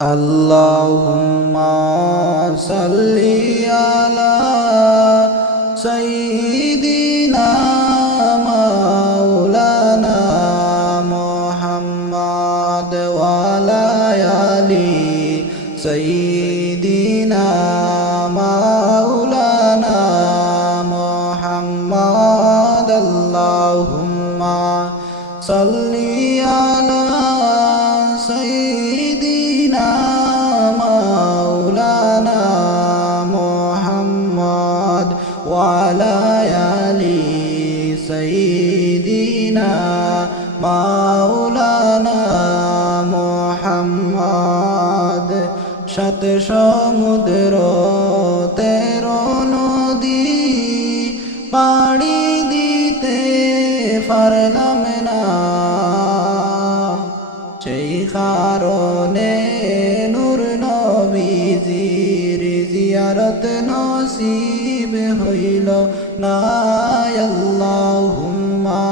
Allahumma salli ala sayyidina maulana Muhammad wa ala ali sayyidina maulana Muhammad. Allahumma salli ala sayyidina maulana Muhammad wa ala ali sayyidina maulana Muhammad. সাত সমুদ্র তেরো নদী পাড়ি দিতে পারলাম না, সেই কারণে নূর নবীজির জিয়ারত নসিব হইল না। আল্লাহুম্মা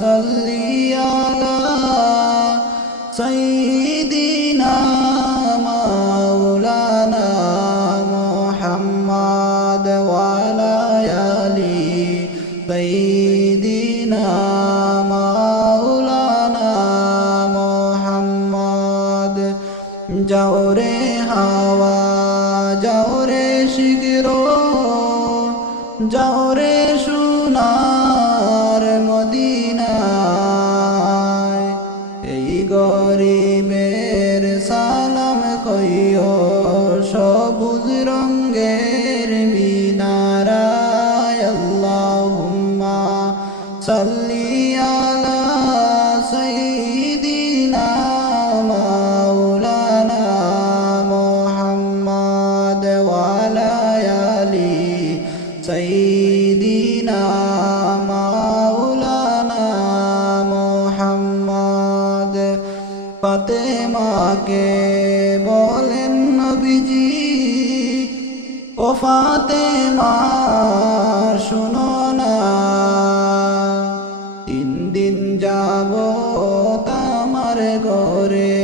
সাল্লি আলা সাইয়্যিদিনা মাওলানা মুহাম্মদ ওয়া আলা আলি সাইয়্যিদিনা মাওলানা মুহাম্মদ। যাও রে হাওয়া যাও রে শিগগির, যাও রে সোনার মদিনায়, এই গরিবের সালাম কইও সবুজ রঙ্গের মিনারায়। আল্লাহুম্মা সাল্লি আলা সাইয়্যিদিনা মাওলানা মুহাম্মদ ওয়া আলা আলি সাইয়্যিদিনা মাওলানা মুহাম্মদ। ফাতেমাকে বলেন নবীজি, ও ফাতেমা শুনো না, 3 দিন যাবত আমার ঘরে